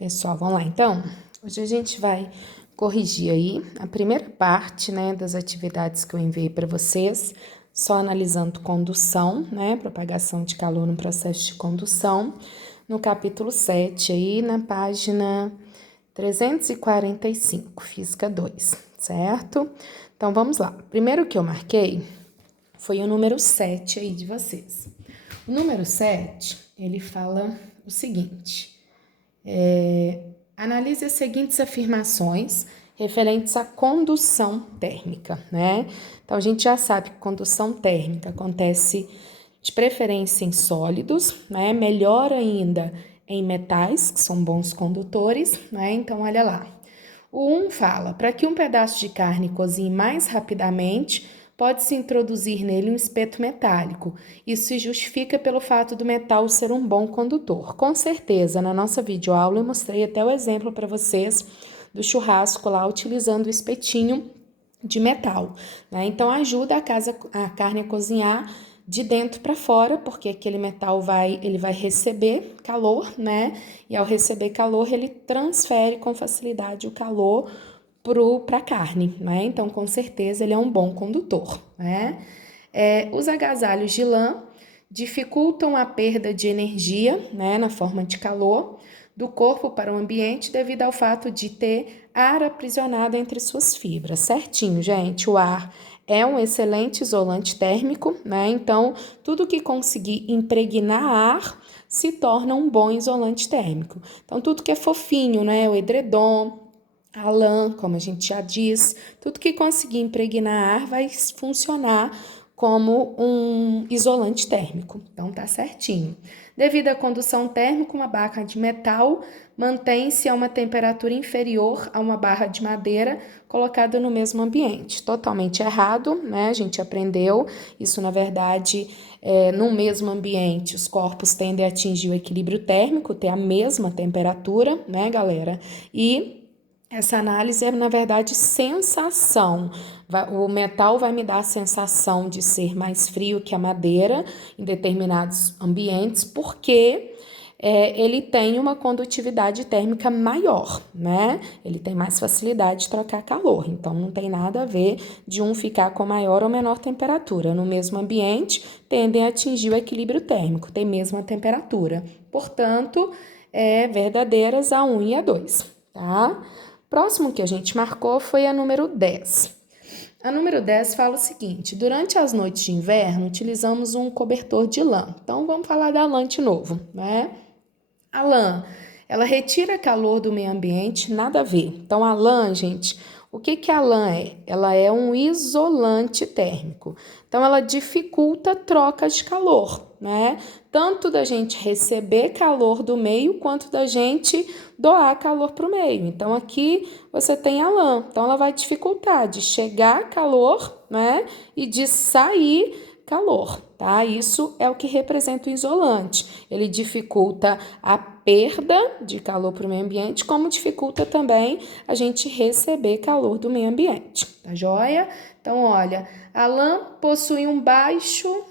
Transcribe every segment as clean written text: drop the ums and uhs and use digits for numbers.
Pessoal, vamos lá então? Hoje a gente vai corrigir aí a primeira parte, né, das atividades que eu enviei para vocês, só analisando condução, né, propagação de calor no processo de condução, no capítulo 7 aí, na página 345, física 2, certo? Então vamos lá. Primeiro que eu marquei foi o número 7 aí de vocês. O número 7, ele fala o seguinte: analise as seguintes afirmações referentes à condução térmica, né? Então, a gente já sabe que condução térmica acontece de preferência em sólidos, né? Melhor ainda em metais, que são bons condutores, né? Então, olha lá. O 1 fala, para que um pedaço de carne cozinhe mais rapidamente, pode-se introduzir nele um espeto metálico. Isso se justifica pelo fato do metal ser um bom condutor. Com certeza, na nossa videoaula eu mostrei até o exemplo para vocês do churrasco lá utilizando o espetinho de metal, né? Então ajuda a carne a cozinhar de dentro para fora, porque aquele metal ele vai receber calor, né? E ao receber calor, ele transfere com facilidade o calor para a carne, né? Então, com certeza, ele é um bom condutor, né? Os agasalhos de lã dificultam a perda de energia, né, na forma de calor, do corpo para o ambiente devido ao fato de ter ar aprisionado entre suas fibras. Certinho, gente, o ar é um excelente isolante térmico, né? Então, tudo que conseguir impregnar ar se torna um bom isolante térmico. Então, tudo que é fofinho, né? O edredom, a lã, como a gente já diz, tudo que conseguir impregnar ar vai funcionar como um isolante térmico. Então, tá certinho. Devido à condução térmica, uma barra de metal mantém-se a uma temperatura inferior a uma barra de madeira colocada no mesmo ambiente. Totalmente errado, né? A gente aprendeu isso, na verdade, no mesmo ambiente, os corpos tendem a atingir o equilíbrio térmico, ter a mesma temperatura, né, galera? E essa análise é, na verdade, sensação. O metal vai me dar a sensação de ser mais frio que a madeira em determinados ambientes, porque ele tem uma condutividade térmica maior, né? Ele tem mais facilidade de trocar calor. Então, não tem nada a ver de um ficar com maior ou menor temperatura. No mesmo ambiente, tendem a atingir o equilíbrio térmico, tem mesma temperatura. Portanto, verdadeiras a 1 e a 2, tá? Próximo que a gente marcou foi a número 10. A número 10 fala o seguinte: durante as noites de inverno, utilizamos um cobertor de lã. Então, vamos falar da lã de novo, né? A lã, ela retira calor do meio ambiente, nada a ver. Então, a lã, gente, o que a lã é? Ela é um isolante térmico. Então, ela dificulta a troca de calor, né? Tanto da gente receber calor do meio, quanto da gente doar calor para o meio. Então, aqui você tem a lã. Então, ela vai dificultar de chegar calor, né? E de sair calor, tá? Isso é o que representa o isolante. Ele dificulta a perda de calor para o meio ambiente, como dificulta também a gente receber calor do meio ambiente, tá joia? Então, olha, a lã possui um baixo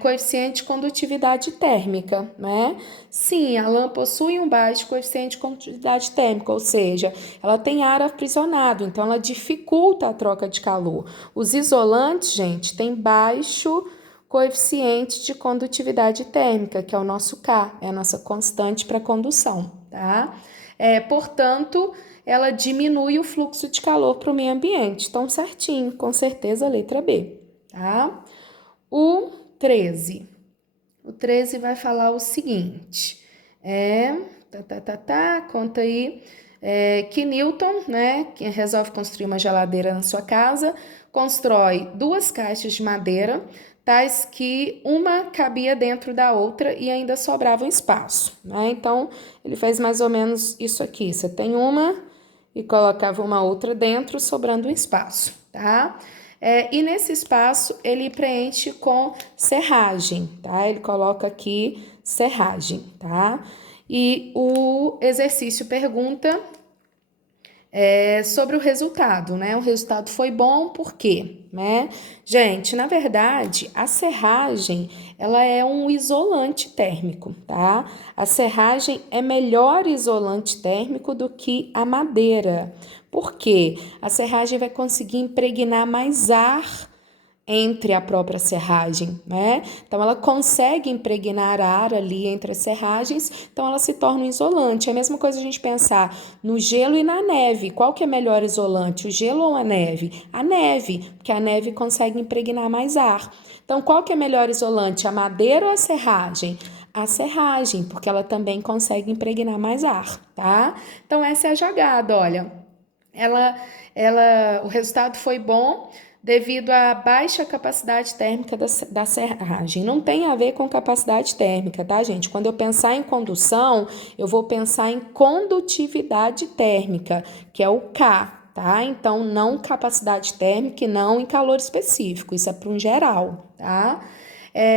coeficiente de condutividade térmica, né? Sim, a lã possui um baixo coeficiente de condutividade térmica, ou seja, ela tem ar aprisionado, então ela dificulta a troca de calor. Os isolantes, gente, têm baixo coeficiente de condutividade térmica, que é o nosso K, é a nossa constante para condução, tá? Portanto, ela diminui o fluxo de calor para o meio ambiente. Então, certinho, com certeza, a letra B, tá? O 13. O 13 vai falar o seguinte, conta aí, que Newton, né, que resolve construir uma geladeira na sua casa, constrói 2 caixas de madeira, tais que uma cabia dentro da outra e ainda sobrava um espaço, né? Então, ele fez mais ou menos isso aqui, você tem uma e colocava uma outra dentro, sobrando um espaço, tá? E nesse espaço ele preenche com serragem, tá? Ele coloca aqui serragem, tá? E o exercício pergunta Sobre o resultado, né? O resultado foi bom, por quê? Né? Gente, na verdade, a serragem, ela é um isolante térmico, tá? A serragem é melhor isolante térmico do que a madeira. Por quê? A serragem vai conseguir impregnar mais ar entre a própria serragem, né? Então ela consegue impregnar ar ali entre as serragens, então ela se torna um isolante. É a mesma coisa a gente pensar no gelo e na neve. Qual que é melhor isolante, o gelo ou a neve? A neve, porque a neve consegue impregnar mais ar. Então qual que é melhor isolante, a madeira ou a serragem? A serragem, porque ela também consegue impregnar mais ar, tá? Então essa é a jogada, olha. O resultado foi bom devido à baixa capacidade térmica da serragem. Não tem a ver com capacidade térmica, tá, gente? Quando eu pensar em condução, eu vou pensar em condutividade térmica, que é o K, tá? Então, não capacidade térmica e não em calor específico. Isso é para um geral, tá?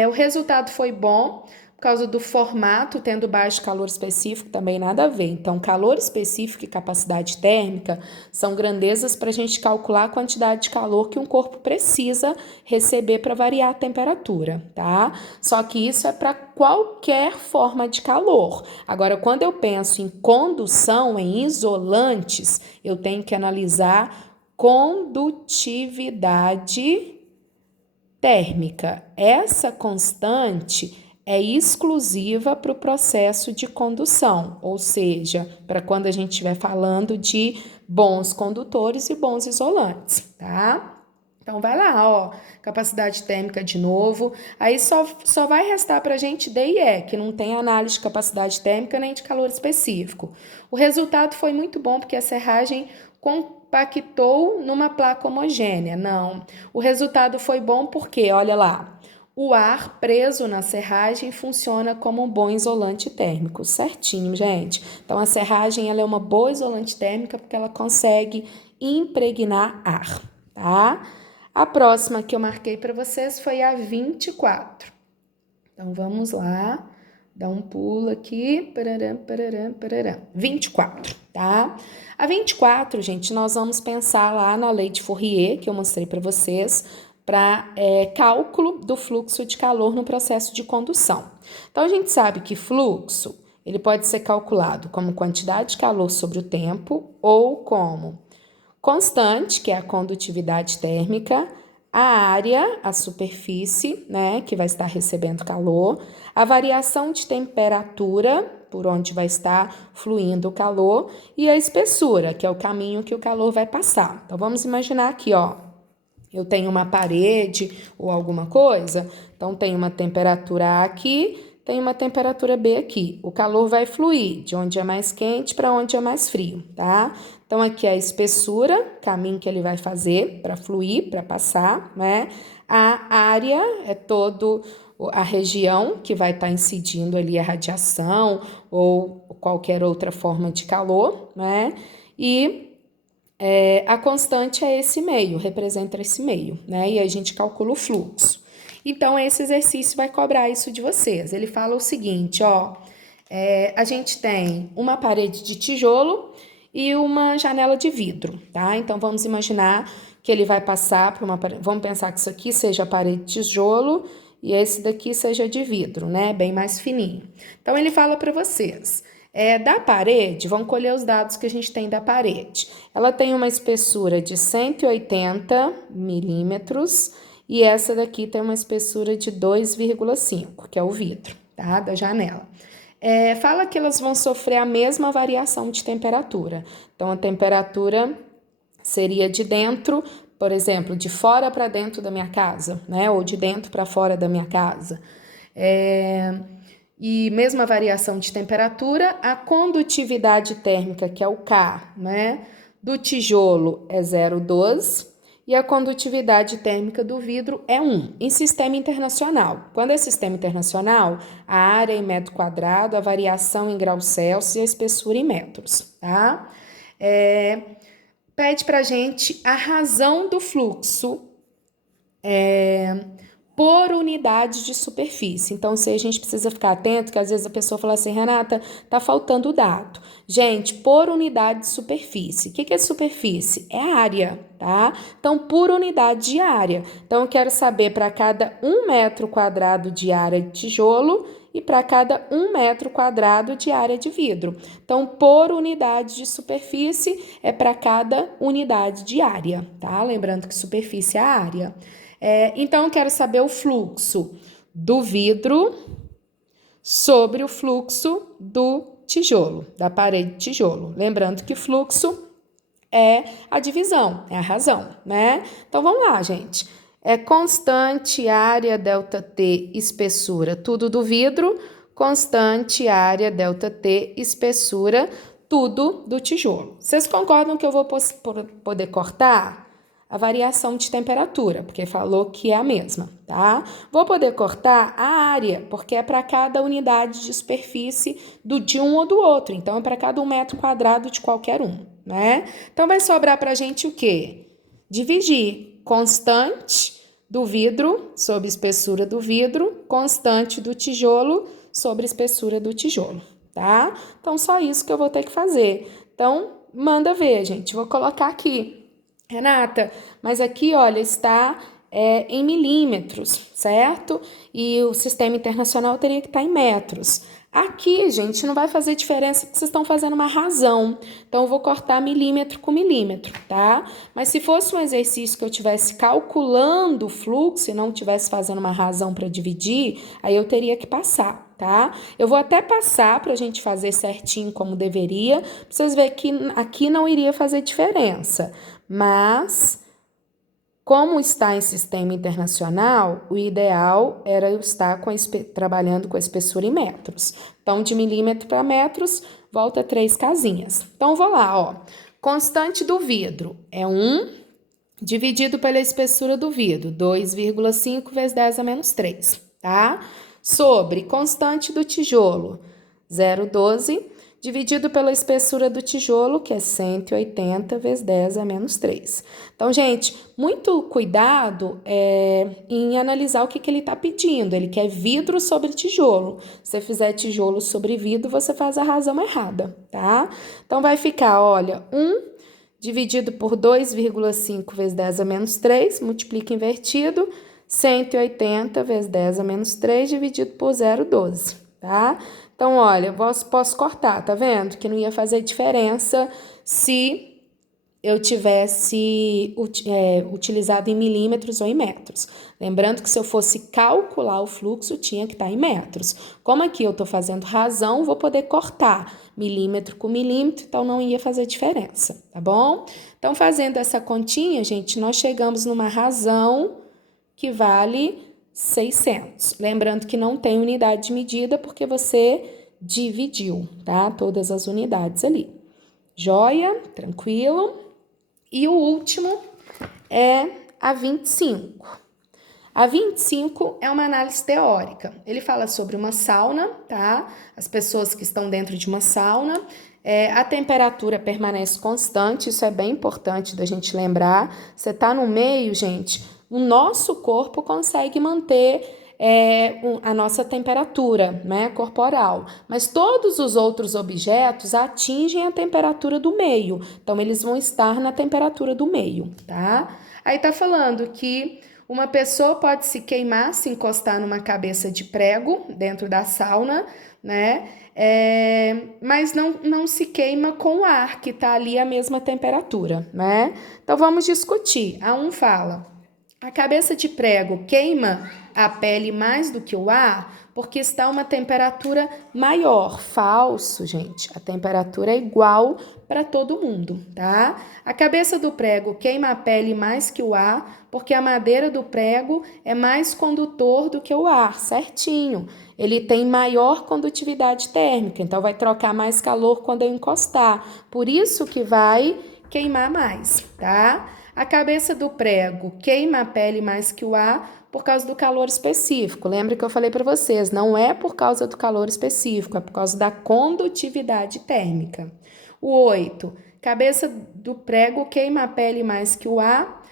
O resultado foi bom. Por causa do formato, tendo baixo calor específico, também nada a ver. Então, calor específico e capacidade térmica são grandezas para a gente calcular a quantidade de calor que um corpo precisa receber para variar a temperatura, tá? Só que isso é para qualquer forma de calor. Agora, quando eu penso em condução, em isolantes, eu tenho que analisar condutividade térmica. Essa constante é exclusiva para o processo de condução, ou seja, para quando a gente estiver falando de bons condutores e bons isolantes, tá? Então, vai lá, ó, capacidade térmica de novo. Aí só vai restar para a gente D e E, que não tem análise de capacidade térmica nem de calor específico. O resultado foi muito bom, porque a serragem compactou numa placa homogênea. Não, o resultado foi bom porque, olha lá, o ar preso na serragem funciona como um bom isolante térmico, certinho, gente. Então, a serragem ela é uma boa isolante térmica porque ela consegue impregnar ar, tá? A próxima que eu marquei para vocês foi a 24. Então, vamos lá, dá um pulo aqui, pararam, pararam, pararam. 24, tá? A 24, gente, nós vamos pensar lá na lei de Fourier, que eu mostrei para vocês, para cálculo do fluxo de calor no processo de condução. Então, a gente sabe que fluxo, ele pode ser calculado como quantidade de calor sobre o tempo ou como constante, que é a condutividade térmica, a área, a superfície, né, que vai estar recebendo calor, a variação de temperatura, por onde vai estar fluindo o calor, e a espessura, que é o caminho que o calor vai passar. Então, vamos imaginar aqui, ó, eu tenho uma parede ou alguma coisa, então tem uma temperatura A aqui, tem uma temperatura B aqui. O calor vai fluir de onde é mais quente para onde é mais frio, tá? Então, aqui é a espessura, caminho que ele vai fazer para fluir, para passar, né? A área é toda a região que vai estar incidindo ali a radiação ou qualquer outra forma de calor, né? E a constante é esse meio, representa esse meio, né? E aí a gente calcula o fluxo. Então, esse exercício vai cobrar isso de vocês. Ele fala o seguinte, ó, a gente tem uma parede de tijolo e uma janela de vidro, tá? Então, vamos imaginar que ele vai passar por uma parede, vamos pensar que isso aqui seja a parede de tijolo e esse daqui seja de vidro, né? Bem mais fininho. Então, ele fala para vocês, da parede, vamos colher os dados que a gente tem da parede. Ela tem uma espessura de 180 milímetros e essa daqui tem uma espessura de 2,5, que é o vidro, tá? Da janela. Fala que elas vão sofrer a mesma variação de temperatura. Então, a temperatura seria de dentro, por exemplo, de fora para dentro da minha casa, né? Ou de dentro para fora da minha casa. E mesma variação de temperatura, a condutividade térmica, que é o K, né? Do tijolo é 0,12 e a condutividade térmica do vidro é 1. Em sistema internacional. Quando é sistema internacional, a área em metro quadrado, a variação em graus Celsius e a espessura em metros, tá? Pede pra gente a razão do fluxo por unidade de superfície. Então, se a gente precisa ficar atento, que às vezes a pessoa fala assim, Renata, tá faltando dado. Gente, por unidade de superfície. O que é superfície? É área, tá? Então, por unidade de área. Então, eu quero saber para cada 1 metro quadrado de área de tijolo e para cada 1 metro quadrado de área de vidro. Então, por unidade de superfície é para cada unidade de área, tá? Lembrando que superfície é a área. Então, eu quero saber o fluxo do vidro sobre o fluxo do tijolo, da parede de tijolo. Lembrando que fluxo é a divisão, é a razão, né? Então, vamos lá, gente. É constante área ΔT espessura, tudo do vidro, constante área ΔT espessura, tudo do tijolo. Vocês concordam que eu vou poder cortar? A variação de temperatura, porque falou que é a mesma, tá? Vou poder cortar a área, porque é para cada unidade de superfície de um ou do outro. Então, é para cada 1 metro quadrado de qualquer um, né? Então, vai sobrar para a gente o quê? Dividir constante do vidro sobre espessura do vidro, constante do tijolo sobre espessura do tijolo, tá? Então, só isso que eu vou ter que fazer. Então, manda ver, gente. Vou colocar aqui. Renata, mas aqui, olha, está em milímetros, certo? E o sistema internacional teria que estar em metros. Aqui, gente, não vai fazer diferença porque vocês estão fazendo uma razão. Então, eu vou cortar milímetro com milímetro, tá? Mas se fosse um exercício que eu estivesse calculando o fluxo e não estivesse fazendo uma razão para dividir, aí eu teria que passar, tá? Eu vou até passar para a gente fazer certinho como deveria, para vocês verem que aqui não iria fazer diferença. Mas, como está em sistema internacional, o ideal era eu estar trabalhando com a espessura em metros. Então, de milímetro para metros, volta 3 casinhas. Então, vou lá, ó. Constante do vidro é 1 dividido pela espessura do vidro, 2,5 vezes 10 a menos 3, tá? Sobre constante do tijolo, 0,12 dividido pela espessura do tijolo, que é 180 vezes 10 a menos 3. Então, gente, muito cuidado em analisar o que ele está pedindo. Ele quer vidro sobre tijolo. Se você fizer tijolo sobre vidro, você faz a razão errada, tá? Então, vai ficar, olha, 1 dividido por 2,5 vezes 10 a menos 3, multiplica invertido, 180 vezes 10 a menos 3 dividido por 0,12, tá? Então, olha, posso cortar, tá vendo? Que não ia fazer diferença se eu tivesse utilizado em milímetros ou em metros. Lembrando que se eu fosse calcular o fluxo, tinha que estar em metros. Como aqui eu estou fazendo razão, vou poder cortar milímetro com milímetro, então não ia fazer diferença, tá bom? Então, fazendo essa continha, gente, nós chegamos numa razão que vale 600. Lembrando que não tem unidade de medida porque você dividiu, tá? Todas as unidades ali. Joia? Tranquilo? E o último é a 25. A 25 é uma análise teórica. Ele fala sobre uma sauna, tá? As pessoas que estão dentro de uma sauna. A temperatura permanece constante, isso é bem importante da gente lembrar. Você tá no meio, gente, o nosso corpo consegue manter a nossa temperatura, né, corporal, mas todos os outros objetos atingem a temperatura do meio, então eles vão estar na temperatura do meio, tá? Aí tá falando que uma pessoa pode se queimar se encostar numa cabeça de prego dentro da sauna, né? Mas não se queima com o ar, que tá ali a mesma temperatura, né? Então vamos discutir. A um fala: a cabeça de prego queima a pele mais do que o ar porque está a uma temperatura maior. Falso, gente. A temperatura é igual para todo mundo, tá? A cabeça do prego queima a pele mais que o ar porque a madeira do prego é mais condutor do que o ar, certinho. Ele tem maior condutividade térmica, então vai trocar mais calor quando eu encostar. Por isso que vai queimar mais, tá? A cabeça do prego queima a pele mais que o ar por causa do calor específico. Lembra que eu falei para vocês, não é por causa do calor específico, é por causa da condutividade térmica. O 8. Cabeça do prego queima a pele mais que o ar,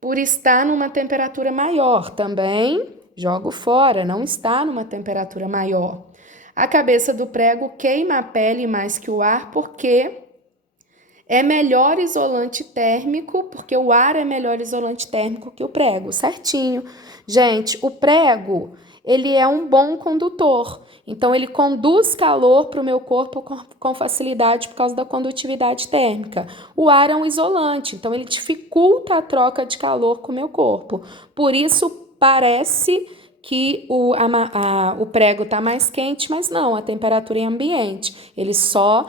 por estar numa temperatura maior. Também jogo fora, não está numa temperatura maior. A cabeça do prego queima a pele mais que o ar porque é melhor isolante térmico, porque o ar é melhor isolante térmico que o prego, certinho. Gente, o prego, ele é um bom condutor. Então, ele conduz calor para o meu corpo com facilidade por causa da condutividade térmica. O ar é um isolante, então ele dificulta a troca de calor com o meu corpo. Por isso, parece que o prego está mais quente, mas não, a temperatura é ambiente. Ele só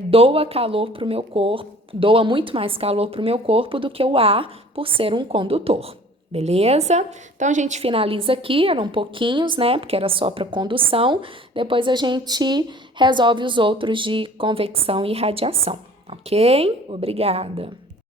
doa calor para o meu corpo, doa muito mais calor para o meu corpo do que o ar, por ser um condutor. Beleza? Então, a gente finaliza aqui, eram pouquinhos, né? Porque era só para condução. Depois a gente resolve os outros de convecção e radiação, ok? Obrigada.